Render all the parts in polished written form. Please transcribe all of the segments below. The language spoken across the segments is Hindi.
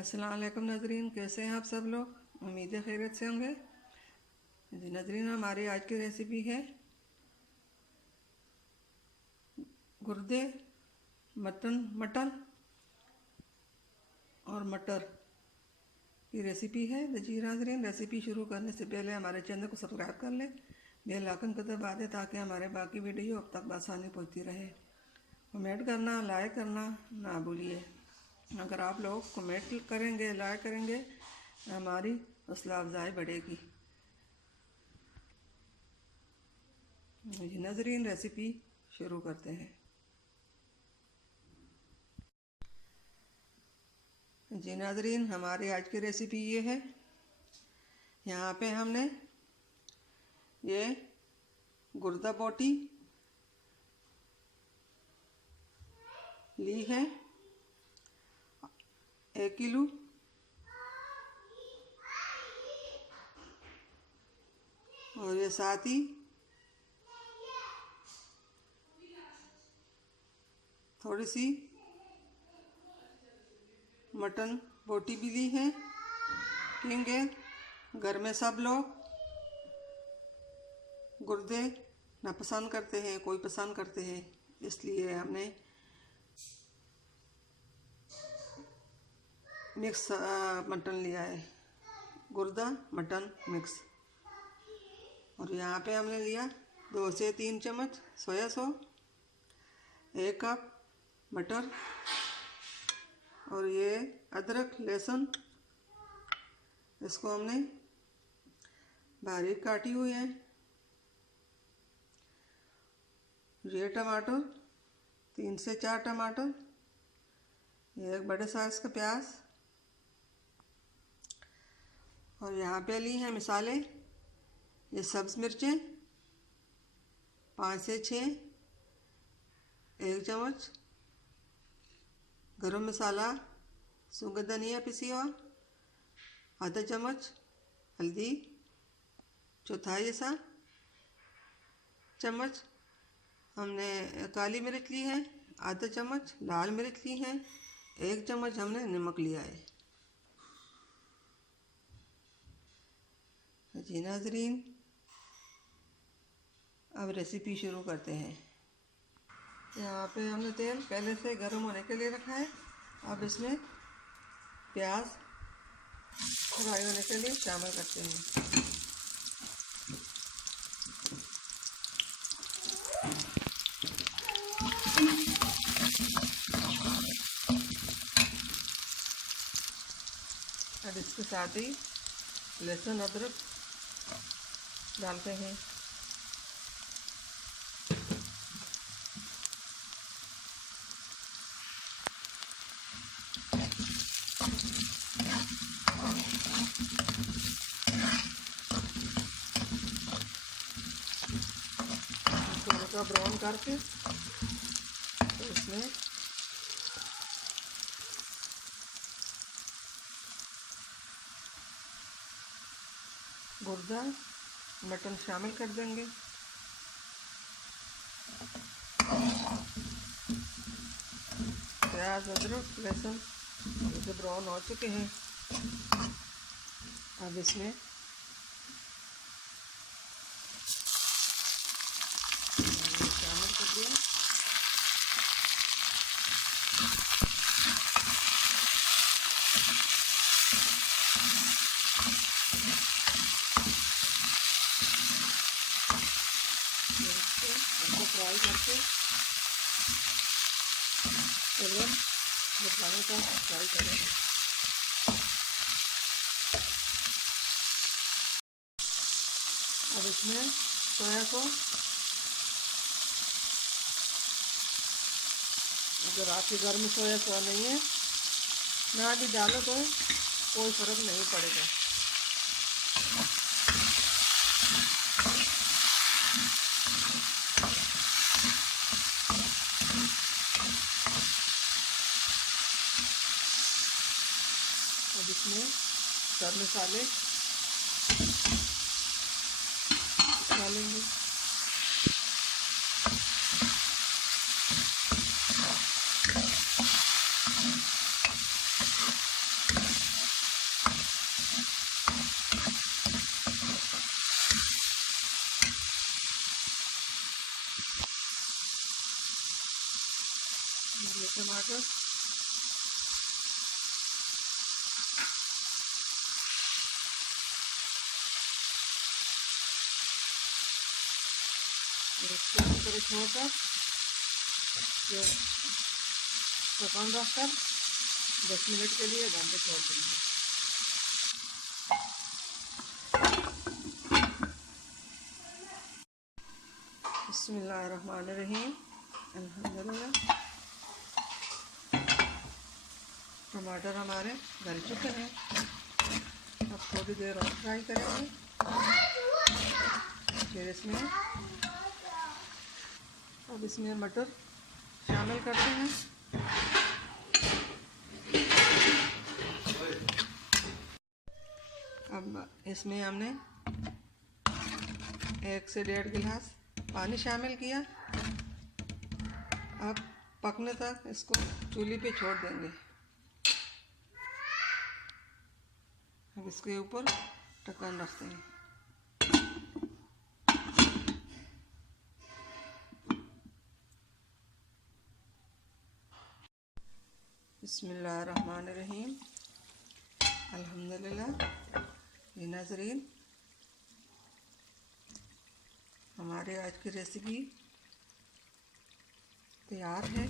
अस्सलाम वालेकुम नाजरीन, कैसे हैं आप सब लोग। उम्मीद है खैरियत से होंगे। जी नाजरीन, हमारी आज की रेसिपी है गुर्दे मटन और मटर की रेसिपी है। जी नाजरीन, रेसिपी शुरू करने से पहले हमारे चैनल को सब्सक्राइब कर लें, बेल आइकन को दबा दें ताकि हमारे बाकी वीडियो अब तक आसानी पहुंचती रहे। कमेंट करना, लाइक करना ना भूलिए। अगर आप लोग कमेंट करेंगे, लाइक करेंगे, हमारी हौसला अफजाई बढ़ेगी। जी नाजरीन, रेसिपी शुरू करते हैं। जी नाजरीन, हमारी आज की रेसिपी ये है। यहाँ पे हमने ये गुर्दा बोटी ली है 1 किलो। और ये साथ ही थोड़ी सी मटन बोटी भी ली है, क्योंकि घर में सब लोग गुर्दे ना पसंद करते हैं, कोई पसंद करते हैं, इसलिए हमने मिक्स मटन लिया है, गुर्दा मटन मिक्स। और यहाँ पे हमने लिया 2 से 3 चम्मच सोया सॉस, 1 कप मटर, और ये अदरक लहसुन, इसको हमने बारीक काटी हुई है। ये टमाटर 3 से 4 टमाटर, ये एक बड़े साइज का प्याज। और यहाँ पे ली हैं मसाले, ये सब्ज़ मिर्चें 5 से 6, 1 चम्मच गरम मसाला, सूखा धनिया पिसी हुआ, आधा चम्मच हल्दी, चौथाई ऐसा चम्मच हमने काली मिर्च ली है, आधा चम्मच लाल मिर्च ली है, 1 चम्मच हमने नमक लिया है। जी नाजरीन, अब रेसिपी शुरू करते हैं। यहाँ पे हमने तेल पहले से गर्म होने के लिए रखा है। अब इसमें प्याज फ्राई होने के लिए शामिल करते हैं। अब इसके साथ ही लहसुन अदरक डालते हैं। हल्का ब्राउन करके तो इसमें गुर्दा मटन शामिल कर देंगे। प्याज अदरक लहसुन जो ब्राउन हो चुके हैं, अब इसमें शामिल कर दिया। इसको फ्राई करके कलर दिखाने का फ्राई करेंगे। अब इसमें सोया सॉस, अगर आपके घर में सोया सॉस नहीं है ना भी डालो तो कोई फ़र्क नहीं पड़ेगा। अब इसमें सब मसाले डालेंगे। ये टमाटर, इसको इस तरह छोड़कर जो ढक्कन रखकर 10 मिनट के लिए बंद छोड़ देंगे। बिस्मिल्लाहिर्रहमानिर्रहीम। अल्हम्दुलिल्लाह। टमाटर हमारे गल चुके हैं। अब थोड़ी देर और फ्राई करेंगे। फिर इसमें मटर शामिल करते हैं। अब इसमें हमने 1 से 1.5 गिलास पानी शामिल किया। अब पकने तक इसको चूल्हे पे छोड़ देंगे। अब इसके ऊपर ढक्कन रखते हैं। बिस्मिल्लाहिर्रहमानिर्रहीम। अल्हम्दुलिल्लाह। ये नाज़रीन, हमारे आज की रेसिपी तैयार है।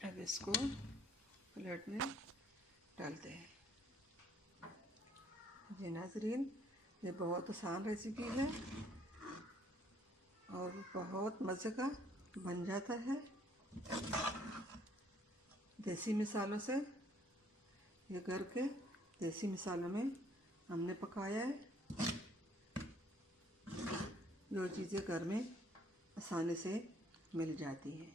अब इसको प्लेट में डालते हैं। जी नाज़रीन, ये बहुत आसान रेसिपी है और बहुत मज़े का बन जाता है। देसी मसालों से, ये घर के देसी मसालों में हमने पकाया है। जो चीज़ें घर में आसानी से मिल जाती हैं।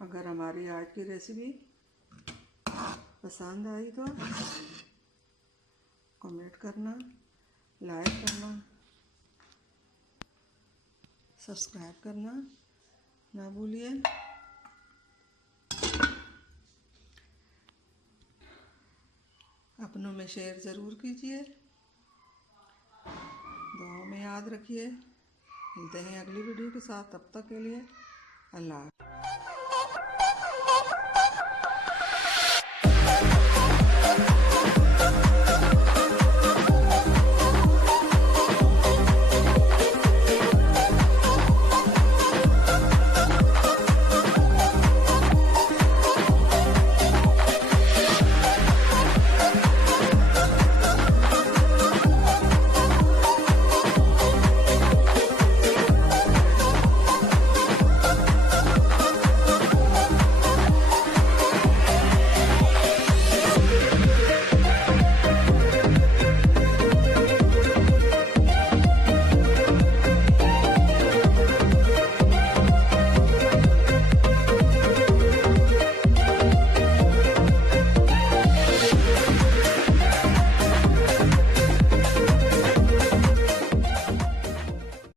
अगर हमारी आज की रेसिपी पसंद आई तो कमेंट करना, लाइक करना, सब्सक्राइब करना ना भूलिए। अपनों में शेयर ज़रूर कीजिए। दुआओं में याद रखिए। मिलते हैं अगली वीडियो के साथ। तब तक के लिए अल्लाह।